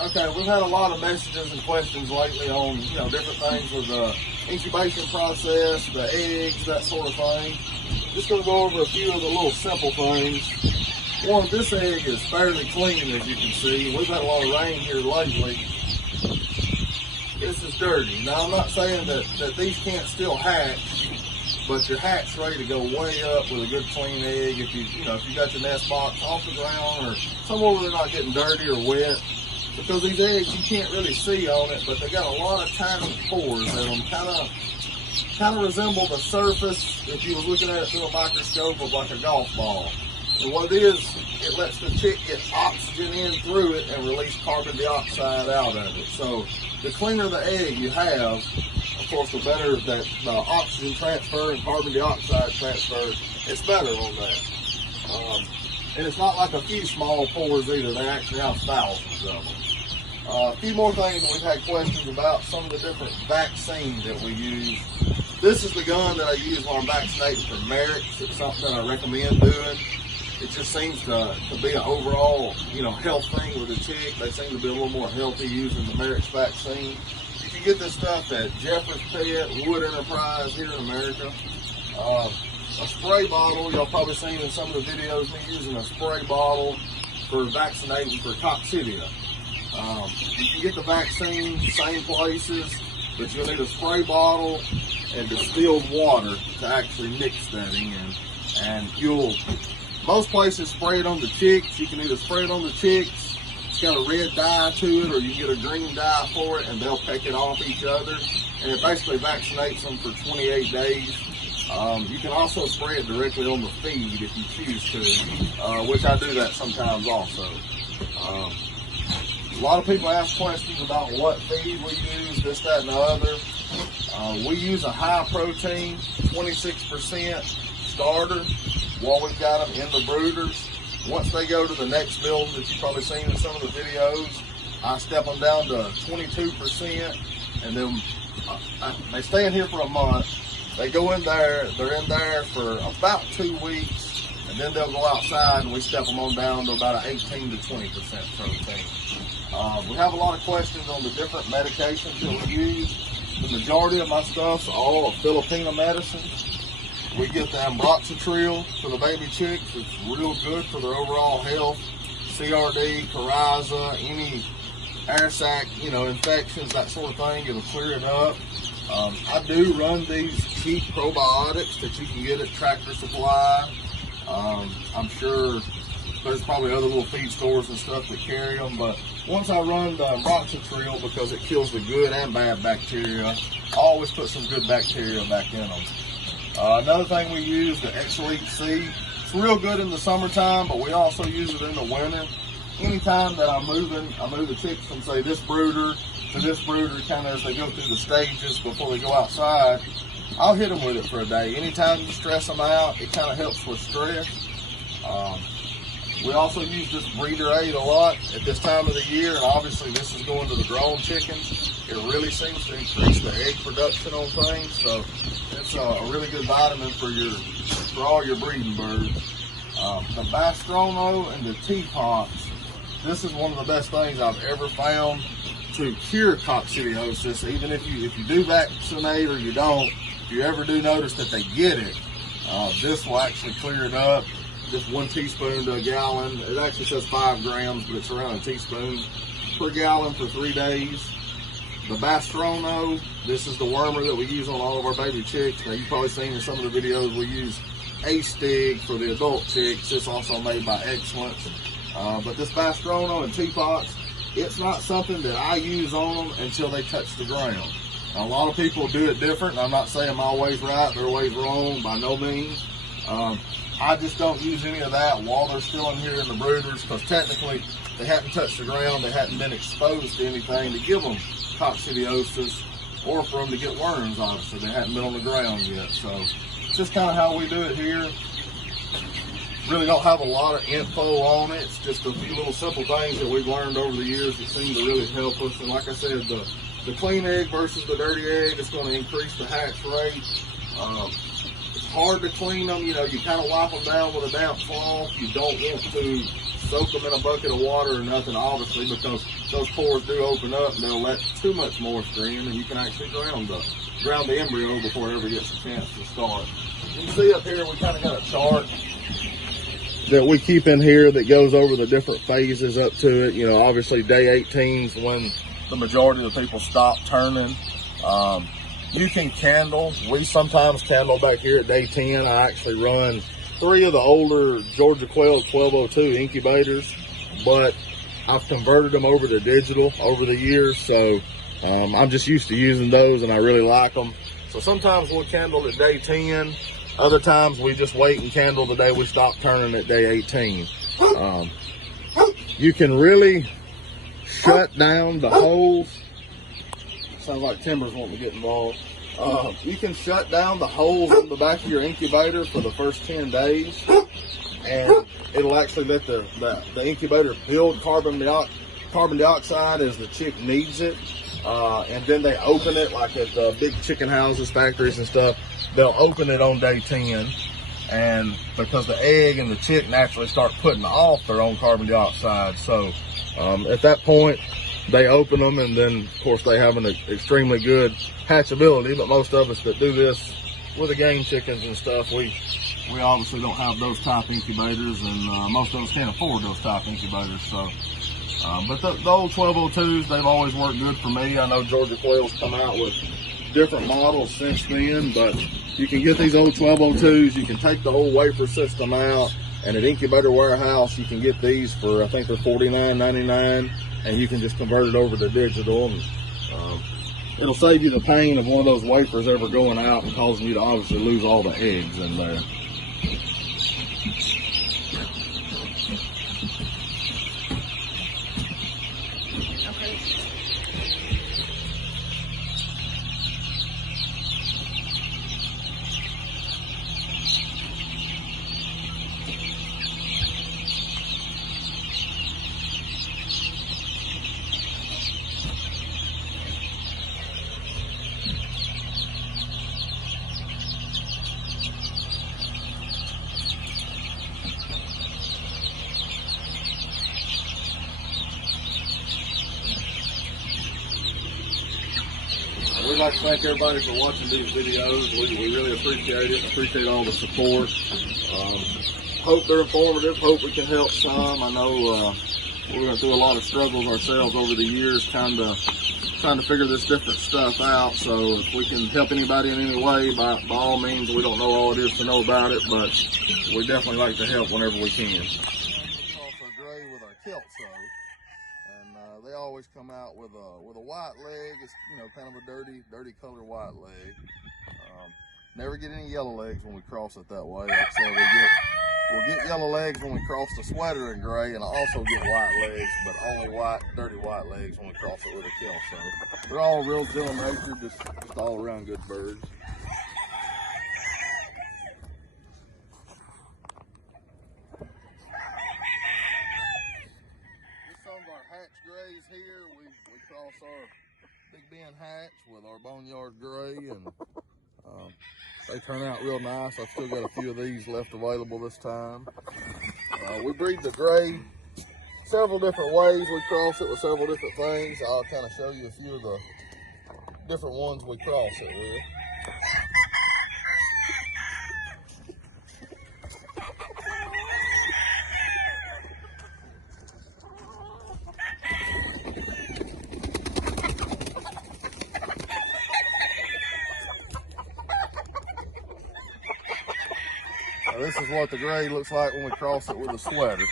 Okay, we've had a lot of messages and questions lately on, different things with the incubation process, the eggs, that sort of thing. Just going to go over a few of the little simple things. One, this egg is fairly clean, as you can see. We've had a lot of rain here lately. This is dirty. Now, I'm not saying that these can't still hatch, but your hatch ready to go way up with a good clean egg. If you got your nest box off the ground or somewhere where they're not getting dirty or wet. Because these eggs, you can't really see on it, but they got a lot of tiny pores in them, kind of resemble the surface, if you was looking at it through a microscope, of like a golf ball. And what it is, it lets the chick get oxygen in through it and release carbon dioxide out of it. So the cleaner the egg you have, of course, the better that the oxygen transfer and carbon dioxide transfer, it's better on that. And it's not like a few small pores either, they actually have thousands of them. A few more things that we've had questions about, some of the different vaccines that we use. This is the gun that I use when I'm vaccinating for merits. It's something that I recommend doing. It just seems to be an overall, health thing with the chick. They seem to be a little more healthy using the Merrick's vaccine. You can get this stuff at Jeffers Pet, Wood Enterprise here in America. A spray bottle, y'all probably seen in some of the videos me using a spray bottle for vaccinating for coccidia. You can get the vaccine same places, but you'll need a spray bottle and distilled water to actually mix that in. And most places spray it on the chicks. You can either spray it on the chicks, it's got a red dye to it, or you get a green dye for it and they'll peck it off each other. And it basically vaccinates them for 28 days. You can also spray it directly on the feed if you choose to, which I do that sometimes also. A lot of people ask questions about what feed we use, this, that, and the other. We use a high protein, 26% starter while we've got them in the brooders. Once they go to the next building that you've probably seen in some of the videos, I step them down to 22%, and then they stay in here for a month. They go in there, they're in there for about 2 weeks, and then they'll go outside and we step them on down to about an 18 to 20% protein. We have a lot of questions on the different medications that we use. The majority of my stuff's all Filipino medicine. We get the ambroxetril for the baby chicks. It's real good for their overall health. CRD, coryza, any air sac, infections, that sort of thing, it'll clear it up. I do run these cheap probiotics that you can get at Tractor Supply. I'm sure there's probably other little feed stores and stuff that carry them, but once I run the ambroxetril, because it kills the good and bad bacteria, I always put some good bacteria back in them. Another thing we use, the X-Elite C. It's real good in the summertime, but we also use it in the winter. Anytime that I move the chicks from, say, this brooder to this brooder, kind of as they go through the stages before they go outside, I'll hit them with it for a day. Anytime you stress them out, it kind of helps with stress. We also use this breeder aid a lot at this time of the year, and obviously this is going to the grown chickens. It really seems to increase the egg production on things, so it's a really good vitamin for all your breeding birds. The Bastrono and the teapots, this is one of the best things I've ever found to cure coccidiosis. Even if you do vaccinate or you don't, if you ever do notice that they get it, this will actually clear it up. Just 1 teaspoon to a gallon. It actually says 5 grams, but it's around a teaspoon per gallon for 3 days. The Bastrono, this is the wormer that we use on all of our baby chicks. Now, you've probably seen in some of the videos we use A-Stig for the adult chicks. It's also made by Excellence. But this Bastrono and teapots, it's not something that I use on them until they touch the ground. Now, a lot of people do it different. I'm not saying I'm always right, they're always wrong, by no means. I just don't use any of that while they're still in here in the brooders, because technically they hadn't touched the ground, they hadn't been exposed to anything to give them coccidiosis, or for them to get worms, obviously. They hadn't been on the ground yet. So it's just kind of how we do it here. Really don't have a lot of info on it. It's just a few little simple things that we've learned over the years that seem to really help us. And like I said, the clean egg versus the dirty egg, it's going to increase the hatch rate. It's hard to clean them. You kind of wipe them down with a damp cloth. You don't want to soak them in a bucket of water or nothing, obviously, because those pores do open up and they'll let too much moisture in, and you can actually drown the embryo before it ever gets a chance to start. You can see up here we kind of got a chart that we keep in here that goes over the different phases up to it. You know, obviously day 18 is when the majority of the people stop turning. You can candle. We sometimes candle back here at day 10. I actually run 3 of the older Georgia Quail 1202 incubators, but I've converted them over to digital over the years, so I'm just used to using those and I really like them. So sometimes we'll candle at day 10. Other times we just wait and candle the day we stop turning at day 18. You can really shut down the holes. Sounds like Timber's wanting to get involved. You can shut down the holes in the back of your incubator for the first 10 days, and it'll actually let the incubator build carbon dioxide as the chick needs it. And then they open it, like at the big chicken houses, factories and stuff. They'll open it on day 10, and because the egg and the chick naturally start putting off their own carbon dioxide. So at that point, they open them, and then of course they have an extremely good hatchability. But most of us that do this with the game chickens and stuff, we obviously don't have those type incubators, and most of us can't afford those type incubators. So but the old 1202s, they've always worked good for me. I know Georgia Quail's come out with different models since then, but you can get these old 1202s. You can take the old wafer system out, and at Incubator Warehouse you can get these for, I think they're $49.99, and you can just convert it over to digital, and it'll save you the pain of one of those wafers ever going out and causing you to obviously lose all the eggs in there. We'd like to thank everybody for watching these videos. We really appreciate it. Appreciate all the support. Hope they're informative. Hope we can help some. I know we went through a lot of struggles ourselves over the years trying to figure this different stuff out. So if we can help anybody in any way, by all means. We don't know all it is to know about it, but we definitely like to help whenever we can. Also gray with our kelso. And they always come out with a white leg. It's, you know, kind of a dirty color white leg. Never get any yellow legs when we cross it that way. Like I said, we'll get yellow legs when we cross the sweater in gray, and I also get white legs, but only dirty white legs when we cross it with a kelso. They're all real gentle natured, just all around good birds. Grays here, we cross our Big Ben hatch with our Boneyard gray, and they turn out real nice. I've still got a few of these left available this time. We breed the gray several different ways. We cross it with several different things. I'll kind of show you a few of the different ones we cross it with. This is what the gray looks like when we cross it with a sweater.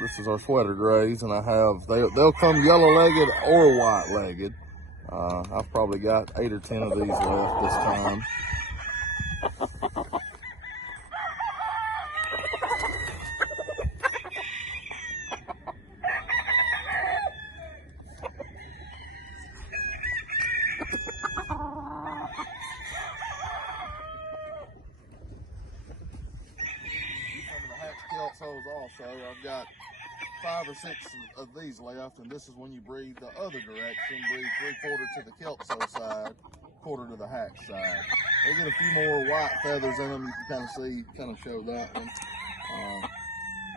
This is our sweater grays, and they'll come yellow-legged or white-legged. I've probably got 8 or 10 of these left this time. Also, I've got 5 or 6 of these left, and this is when you breed the other direction, breed 3/4 to the kelso side, 1/4 to the hatch side. They get a few more white feathers in them. You can kind of show that one.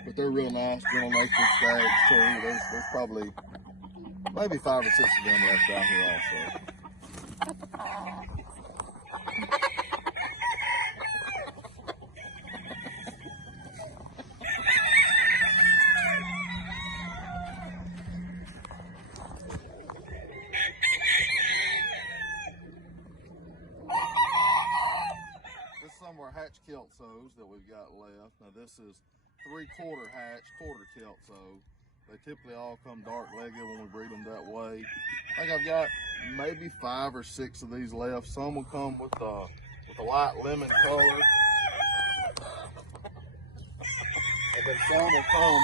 but they're real nice, gentle-natured stags too. There's probably maybe 5 or 6 of them left out here also. This is some of our hatch kelsos that we've got left. Now this is 3/4 hatch, quarter kelso. They typically all come dark-legged when we breed them that way. I think I've got maybe 5 or 6 of these left. Some will come with a light lemon color, and then some will come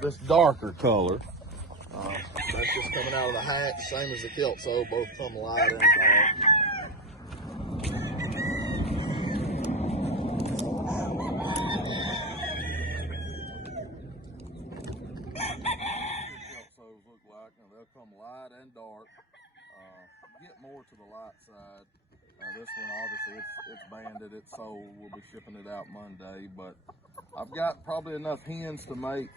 this darker color. That's just coming out of the hatch, same as the kelso. Both come light and dark. They'll come light and dark. Get more to the light side. This one, obviously, it's banded, it's sold. We'll be shipping it out Monday, but I've got probably enough hens to make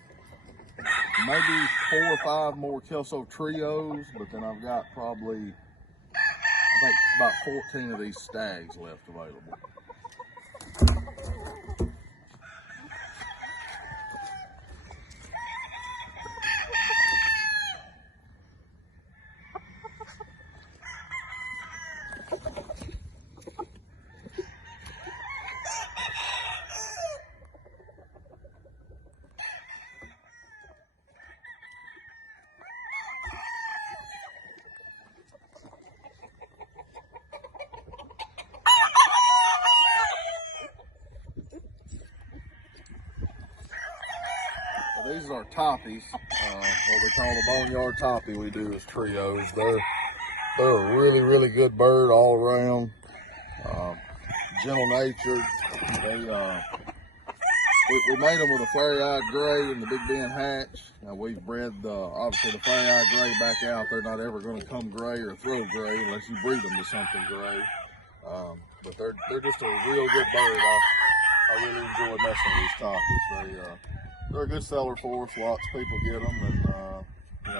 maybe 4 or 5 more kelso trios, but then I've got probably, I think, about 14 of these stags left available. These are our toppies, what we call the Boneyard toppy. We do as trios. They're a really, really good bird all around. Gentle-natured. We made them with a fairy-eyed gray in the Big Ben hatch. Now we've bred obviously the fairy-eyed gray back out. They're not ever going to come gray or throw gray unless you breed them to something gray. But they're just a real good bird. I really enjoy messing with these toppies. They're a good seller for us. Lots of people get them, and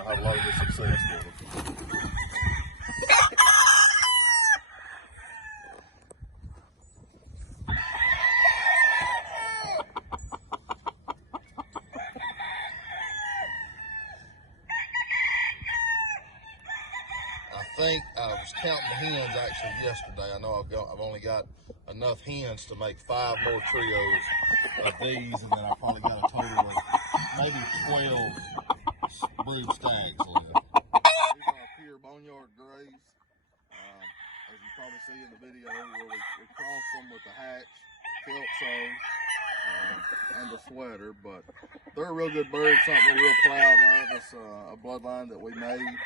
have a lot of good success with them. I think I was counting the hens actually yesterday. I know I've only got enough hens to make 5 more trios of these, and then I probably got a total of maybe 12 brood stags left. These are our pure Boneyard grays. As you probably see in the video, where we cross them with the hatch, kelso, and the sweater, but they're a real good bird, something we're real proud of. It's a bloodline that we made.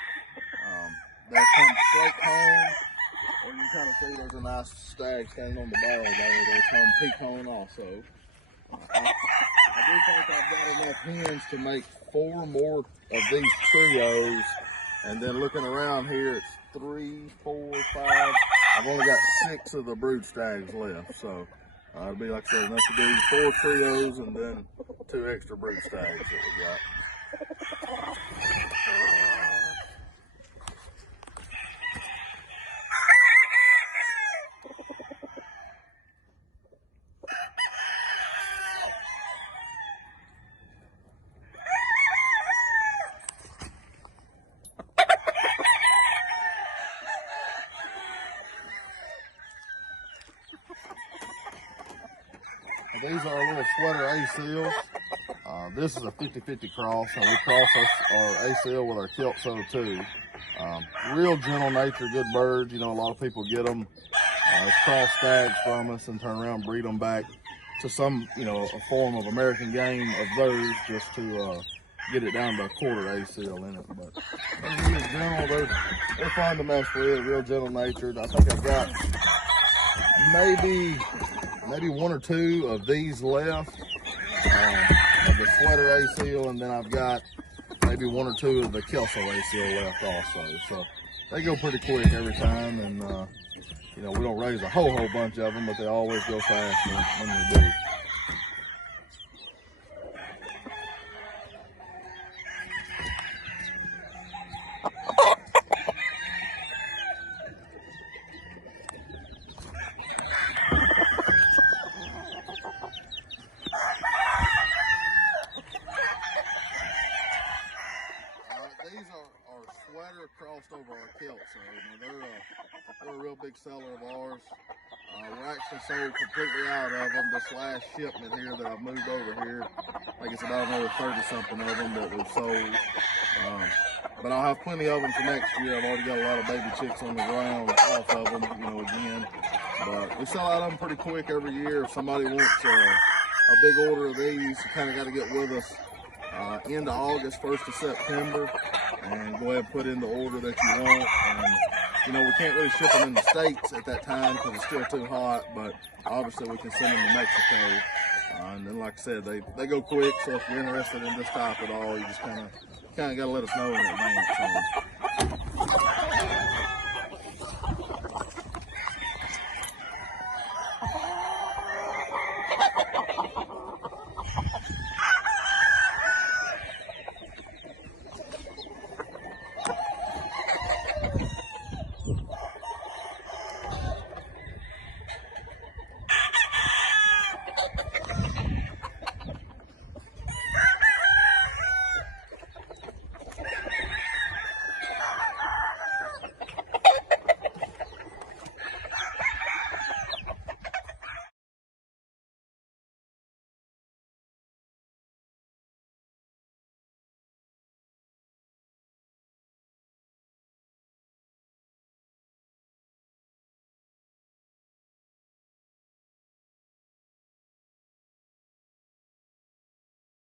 They come straight home, and you kind of see there's a nice stag standing on the barrel there. They come peak home also. I do think I've got enough hens to make 4 more of these trios, and then looking around here, it's 3, 4, 5. I've only got 6 of the brood stags left, so it'll be, like I said, enough to do 4 trios and then 2 extra brood stags that we got. These are our little sweater A-seals. This is a 50-50 cross, and we cross our A-seal with our kelso too. Real gentle nature, good birds. You know, a lot of people get them cross stags from us and turn around and breed them back to some, a form of American game of theirs, just to get it down to a quarter A-seal in it. But they're really gentle. They're fun to mess with. Real gentle natured. I think I've got maybe 1 or 2 of these left, of the sweater A-seal, and then I've got maybe 1 or 2 of the kelso A-seal left also. So they go pretty quick every time, and we don't raise a whole bunch of them, but they always go fast when we do. these are sweater crossed over our kilt, so they're a real big seller of ours. We're actually sold completely out of them. This last shipment here that I've moved over here, I think it's about another 30-something of them that we've sold. But I'll have plenty of them for next year. I've already got a lot of baby chicks on the ground off of them, again. But we sell out of them pretty quick every year. If somebody wants a big order of these, you kind of got to get with us into August, 1st of September, and go ahead and put in the order that you want. And, we can't really ship them in the States at that time because it's still too hot, but obviously we can send them to Mexico. And then, like I said, they go quick, so if you're interested in this type at all, you just kind of got to let us know in advance.